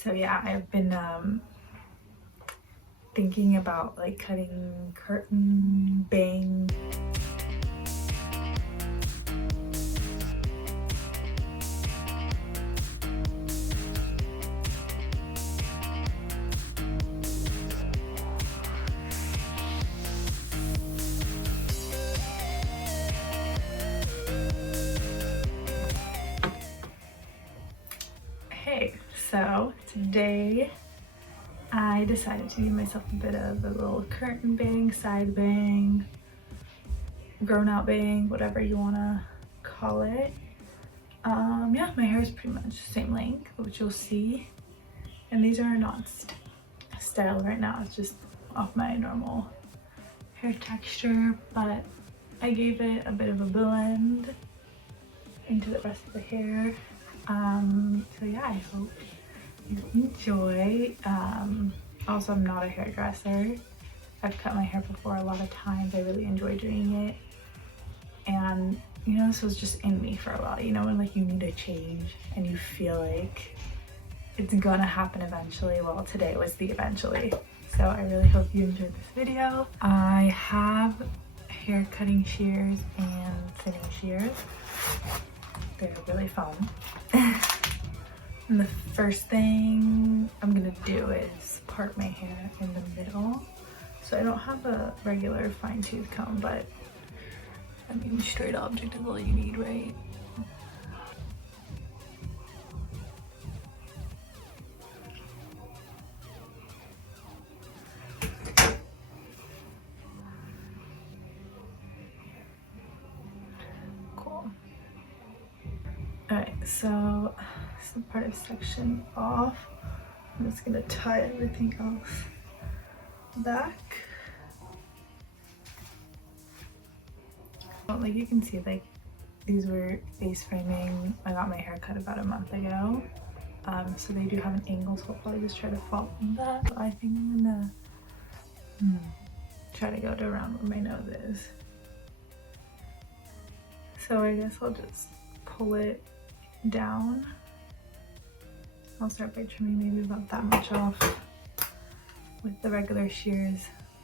So yeah, I've been thinking about like cutting curtain bang. Hey, so today I decided to give myself a bit of a little curtain bang, side bang, grown out bang, whatever you want to call it. Yeah, my hair is pretty much the same length, which you'll see. And these are not styled right now, it's just off my normal hair texture, but I gave it a bit of a blend into the rest of the hair. So yeah, I hope you enjoy. Also, I'm not a hairdresser. I've cut my hair before a lot of times. I really enjoy doing it. And you know, this was just in me for a while. You know, when like you need a change and you feel like it's gonna happen eventually. Well, today was the eventually. So I really hope you enjoyed this video. I have hair cutting shears and thinning shears. They're really fun. And the first thing I'm gonna do is part my hair in the middle. So I don't have a regular fine tooth comb, but I mean, straight object is all you need, right? Cool. Alright, so some part of section off. I'm just gonna tie everything else back. Like you can see, like these were face framing. I got my hair cut about a month ago. So they do have an angle, so I'll probably just try to follow that. I think I'm gonna try to go to around where my nose is. So I guess I'll just pull it down. I'll start by trimming maybe about that much off with the regular shears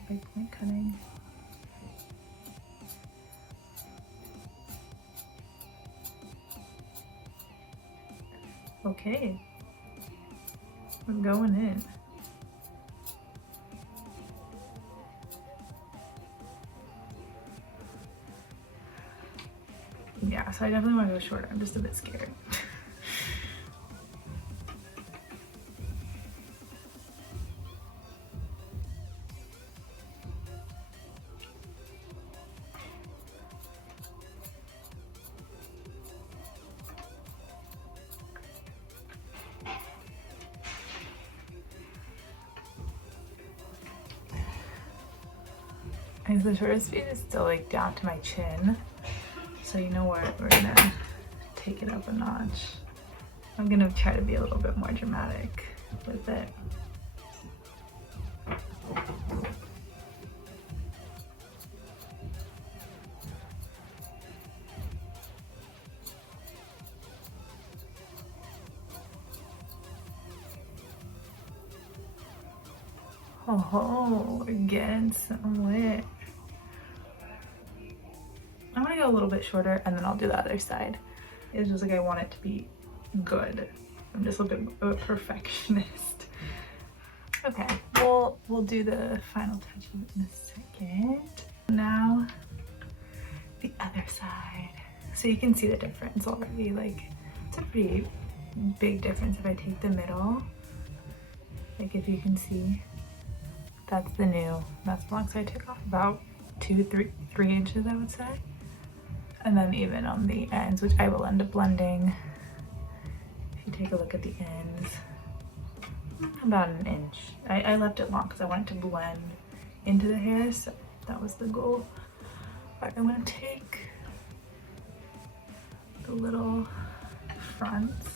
by point cutting. Okay, we're going in. Yeah, so I definitely want to go shorter. I'm just a bit scared. And the shortest speed is still like down to my chin. So you know what, we're gonna take it up a notch. I'm gonna try to be a little bit more dramatic with it. Oh, we're getting somewhere. I'm gonna go a little bit shorter and then I'll do the other side. It's just like I want it to be good. I'm just a bit of a perfectionist. Okay, we'll do the final touch in a second. Now, the other side. So you can see the difference already. Like, it's a pretty big difference if I take the middle. Like, if you can see, that's the new. That's the long side. I took off about 3 inches, I would say. And then even on the ends, which I will end up blending. If you take a look at the ends, about an inch. I left it long because I wanted to blend into the hair, so that was the goal. All right, I'm gonna take the little fronts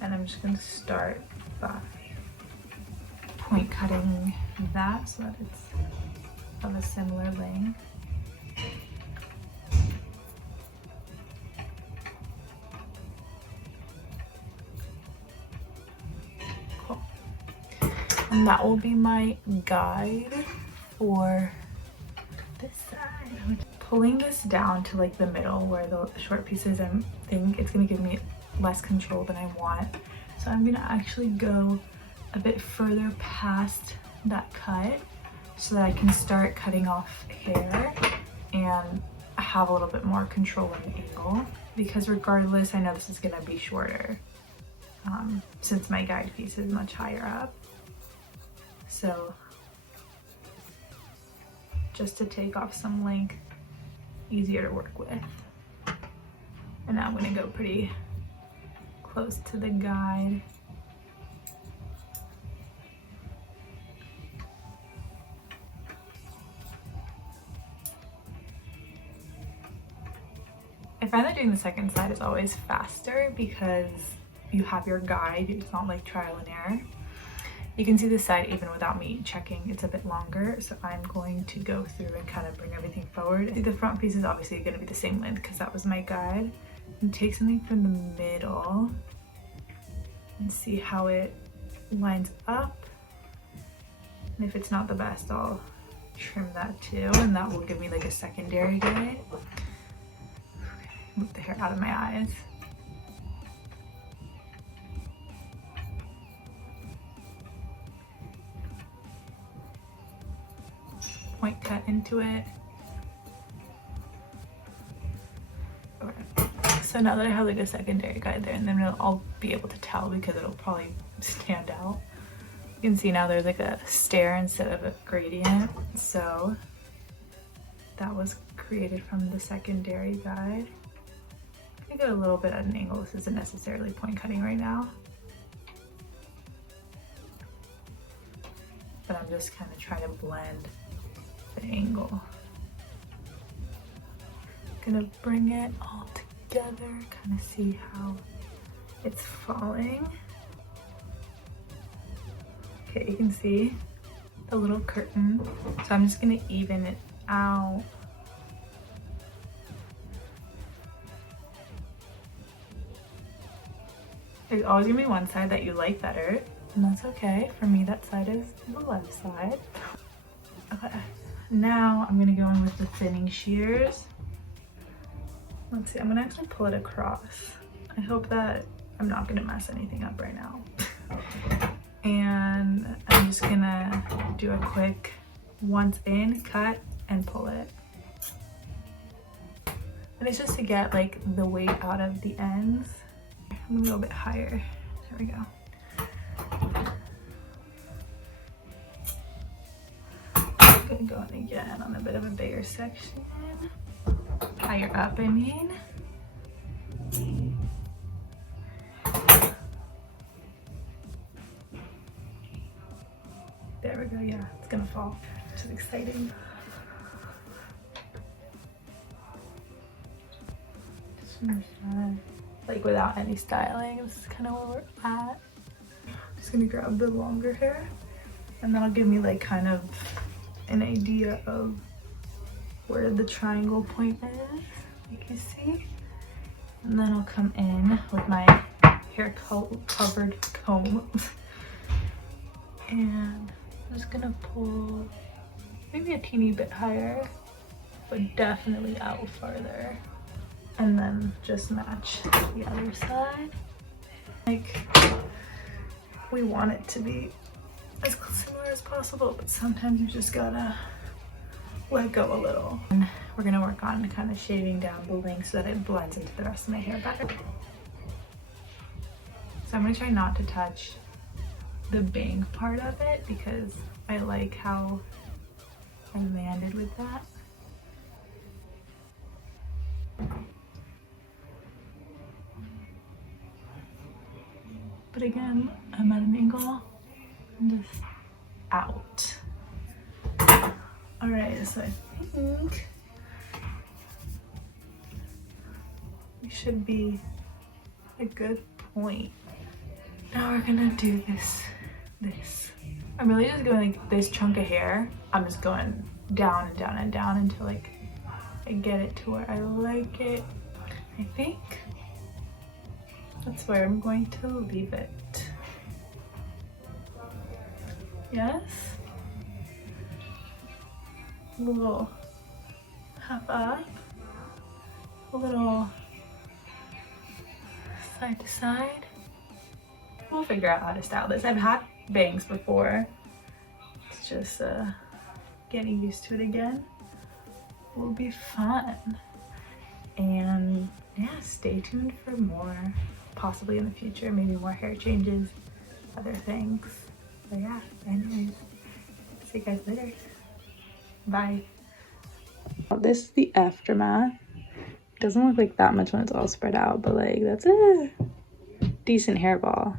and I'm just gonna start by point cutting that so that it's of a similar length. Cool. And that will be my guide for this side. Pulling this down to like the middle where the short pieces, I think it's gonna give me less control than I want. So I'm gonna actually go a bit further past that cut so that I can start cutting off hair and have a little bit more control in the angle, because regardless, I know this is gonna be shorter since my guide piece is much higher up. So just to take off some length, easier to work with. And now I'm gonna go pretty close to the guide. I find that doing the second side is always faster because you have your guide. It's not like trial and error. You can see the side even without me checking, it's a bit longer. So I'm going to go through and kind of bring everything forward. The front piece is obviously going to be the same length because that was my guide. And take something from the middle and see how it lines up. And if it's not the best, I'll trim that too. And that will give me like a secondary guide. Move the hair out of my eyes. Point cut into it. Okay. So now that I have like a secondary guide there, and then I'll be able to tell because it'll probably stand out. You can see now there's like a stair instead of a gradient. So that was created from the secondary guide. I get a little bit at an angle. This isn't necessarily point cutting right now. But I'm just kind of trying to blend the angle. Gonna bring it all together, kind of see how it's falling. Okay, you can see the little curtain. So I'm just gonna even it out. There's always gonna be one side that you like better, and that's okay. For me, that side is the left side. Okay. Now I'm gonna go in with the thinning shears. Let's see, I'm gonna actually pull it across. I hope that I'm not gonna mess anything up right now. And I'm just gonna do a quick once in, cut, and pull it. And it's just to get like the weight out of the ends. I'm gonna go a bit higher. There we go. Gonna go in again on a bit of a bigger section. Higher up, I mean. There we go, yeah, it's gonna fall, which is exciting. Just finish that. Like without any styling, this is kind of where we're at. Just gonna grab the longer hair, and that'll give me like kind of an idea of where the triangle point is, you can see. And then I'll come in with my hair covered comb. And I'm just gonna pull maybe a teeny bit higher, but definitely out farther. And then just match the other side. Like, we want it to be as similar as possible, but sometimes you just gotta let go a little. And we're gonna work on kind of shaving down the length so that it blends into the rest of my hair better. So I'm gonna try not to touch the bang part of it because I like how I landed with that. But again, I'm at an angle and just out. All right, so I think we should be a good point. Now we're gonna do this. I'm really just going like this chunk of hair. I'm just going down and down and down until like I get it to where I like it. I think that's where I'm going to leave it. Yes. A little half up. A little side to side. We'll figure out how to style this. I've had bangs before. It's just getting used to it again will be fun. And yeah, stay tuned for more, possibly in the future, maybe more hair changes, other things. But yeah, anyways, see you guys later. Bye. This is the aftermath. Doesn't look like that much when it's all spread out, but like that's a decent hairball.